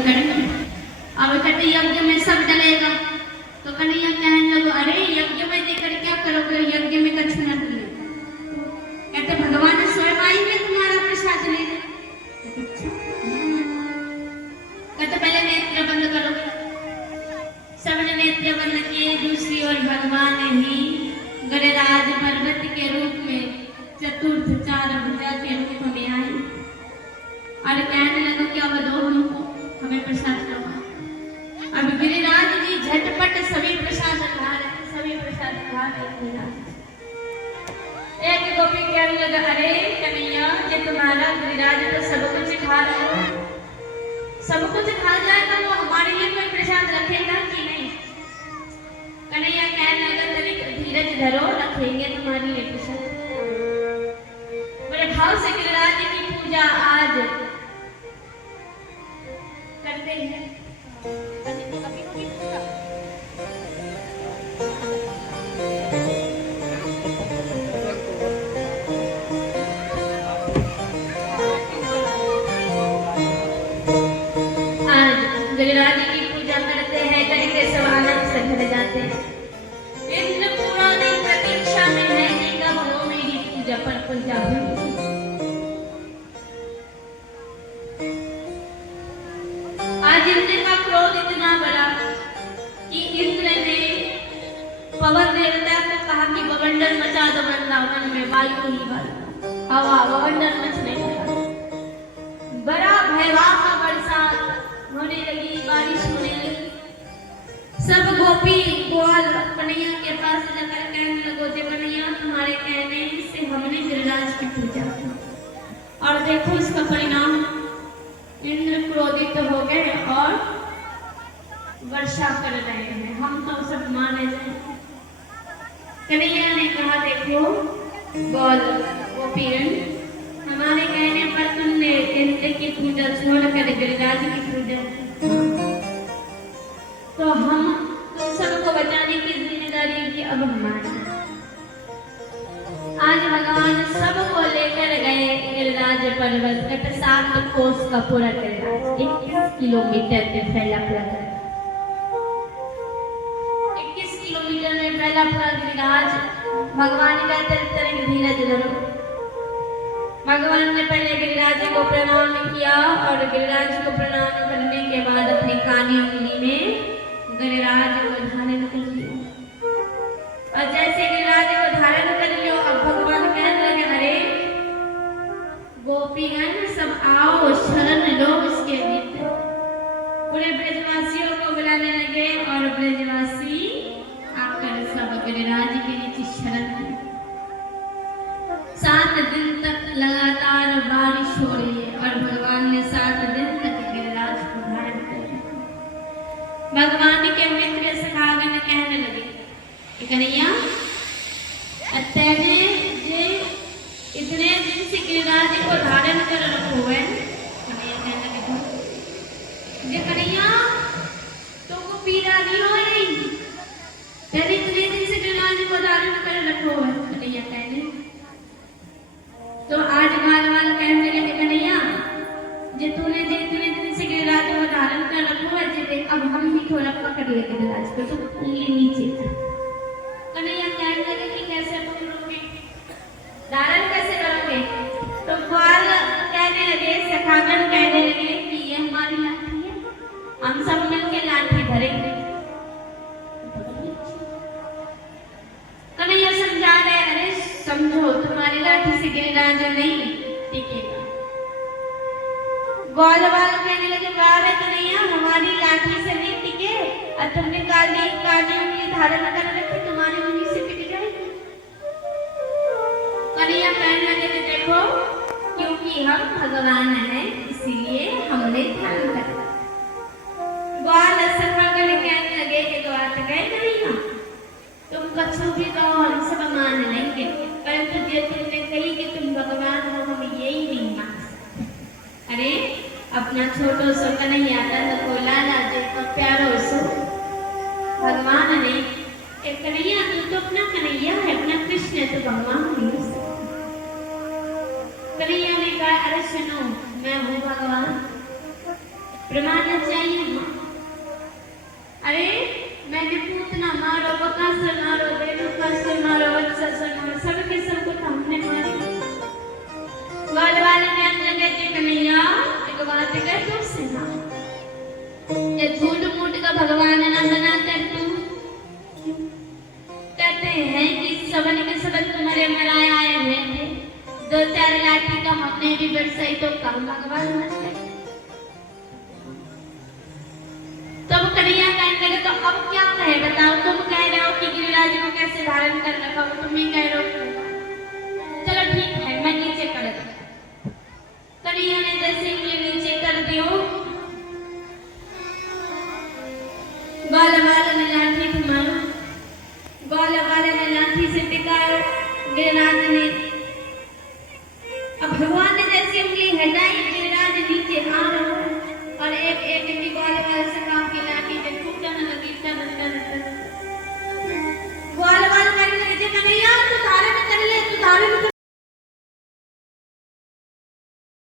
करनी। अब कहते यज्ञ में सब डलेगा, तो कन्हैया कहने लगो अरे यज्ञ में देकर क्या करोगे, यज्ञ में कच्छ न डले। कहते भगवान स्वयं आएंगे तुम्हारा प्रसाद लेने। कहते पहले नेत्र बंद करो। सबने नेत्र बंद किए। दूसरी ओर भगवान ही गिरिराज पर्वत के रूप में चतुर्थ चार भुजा के रूप में आए और कहने लगो क्या बदो हमको, हमें प्रसाद करो। अब गिरिराज जी झटपट सभी प्रसाद खा रहे, सभी प्रसाद खा रहे। एक गोपी कहने लगा अरे कन्हैया ये तुम्हारा गिरिराज तो सब कुछ खा रहा है, सब कुछ खा जाएगा तो हमारे लिए कोई प्रसाद रखेगा कि नहीं। कन्हैया कहने लगा तनिक धीरज धरो, रखेंगे तुम्हारे लिए प्रसाद। बड़े भाव से गिरिराज की पूजा आज करते हैं। गिरिराज की पूजा करते हैं, करके सब आनंद से घर जाते हैं। इंद्र पूरा दिन प्रतीक्षा में है कि कब वो मेरी पूजा पर पूजा हुई। आज इंद्र का क्रोध इतना बड़ा कि इंद्र ने पवन देवता को कहा कि बवंडर मचा दो वृंदावन में, वायु ही वायु, हवा बवंडर मचने लगा। बड़ा भयावह बरसात होने लगी, बारिश होने लगी। सब गोपी ग्वाल कन्हैया के पास जाकर कहने लगो जे कन्हैया तुम्हारे कहने से हमने गिरिराज की पूजा की और देखो इसका परिणाम, इंद्र क्रोधित हो गए और वर्षा कर रहे हैं, हम तो सब माने जाए। कन्हैया ने कहा देखो ग्वाल गोपीगण, हमारे कहने पर तुमने इंद्र की पूजा छोड़कर गिरिराज की पूजा, तो हम तुम सबको बचाने की जिम्मेदारी की अब हमारी। आज भगवान सबको लेकर गए गिरिराज पर्वत पर। 7 कोस का पूरा गिरिराज 21 किलोमीटर पे फैला पूरा, 21 किलोमीटर में फैला पूरा गिरिराज। भगवान कहते तरह धीरज धरो। भगवान ने पहले गिरिराज को प्रणाम किया और गिरिराज को प्रणाम करने के बाद अपनी कानी उंगली में गिरिराज को धारण कर लिया। और जैसे गिरिराज को धारण कर लियो, अब भगवान कहने लगे अरे गोपीगण सब आओ शरण लो इसके भीतर। पूरे ब्रजवासियों को बुलाने लगे और ब्रजवासी आकर सब गिरिराज के नीचे शरण लिए। 7 दिन तक लगातार बारिश हो रही है और भगवान ने 7 दिन तक गिरिराज को धारण कर लिया। भगवान के मित्र सखागण कहने लगे कि कन्हैया तेने जे इतने दिन से गिरिराज को धारण कर रखो है। कन्हैया कहने लगे जे कन्हैया तुमको पीड़ा नहीं हो रही, तेने इतने दिन से गिरिराज को धारण कर रखो है। कन्हैया कहने तो आज भगवान कहने लगे कन्हैया जे तूने जे इतने दिन से गिरिराज को धारण कर रखो है, जे देख अब हम भी थोड़ा पकड़ ले गिरिराज को, तो उंगली नीचे कर। कन्हैया कहने लगे कि कैसे पकड़ोगे, धारण कैसे करोगे। तो ग्वाल कहने लगे, सखागण कहने लगे कि ये हमारी लाठी है, हम सब मिलके लाठी धरेंगे। कन्हैया समझा रहे अरे समझो तुम्हारी लाठी से गिरिराज नहीं टिकेगा। ग्वाल वाल कहने लगे बारे कन्हैया हमारी लाठी से नहीं टिके और तुमने काली उंगली धारण कर रखी, तुम्हारी उंगली से टिक जाएगी। कन्हैया कहने लगे कि देखो क्योंकि हम भगवान हैं इसीलिए हमने धारण कर। ग्वाल सखागण कहने लगे एक बात कहे कन्हैया तुम कछु भी कहो हम सब मान लेंगे, परंतु जो तुमने कही कि तुम भगवान हो हम यही नहीं मान सकते। अरे अपना छोटो सो कन्हैया दंद को लाला जी को प्यारो सो भगवान ने एक कन्हैया तू तो अपना कन्हैया है, अपना कृष्ण है तो भगवान नहीं हो सकता। कन्हैया ने कहा अरे सुनो मैं हूँ भगवान, प्रमाण चाहिए माँ। अरे मैंने पूतना मारो, बकासुर मारो, रेणुकासुर मारो, वत्सासुर मारो, सबके सबको तो हमने मारी। ग्वाल वाले ने अपने कहते कन्हैया एक बात कह तुझसे ना, ये झूठ मूठ का भगवान ना बनाते तू। कहते हैं कि सबन के सबन तुम्हारे मराए आए हुए थे, 2-4 लाठी का हमने भी बरसाई तो काम भगवान मत गए। तब कन्हैया कहने लगे तो अब क्या कहे बताओ, तुम कह रहे हो कि गिरिराज को कैसे धारण कर रखा हो, तुम ही कह रहे हो। चलो ठीक है मैं नीचे कर दूं। कन्हैया ने जैसे उंगली नीचे कर दी हो, ग्वाल वाले ने लाठी थमाई, ग्वाल वाले ने लाठी से टिकाया गिरिराज ने। अब भगवान ने जैसी उंगली हटाई, गिरिराज नीचे आ रहा और एक एक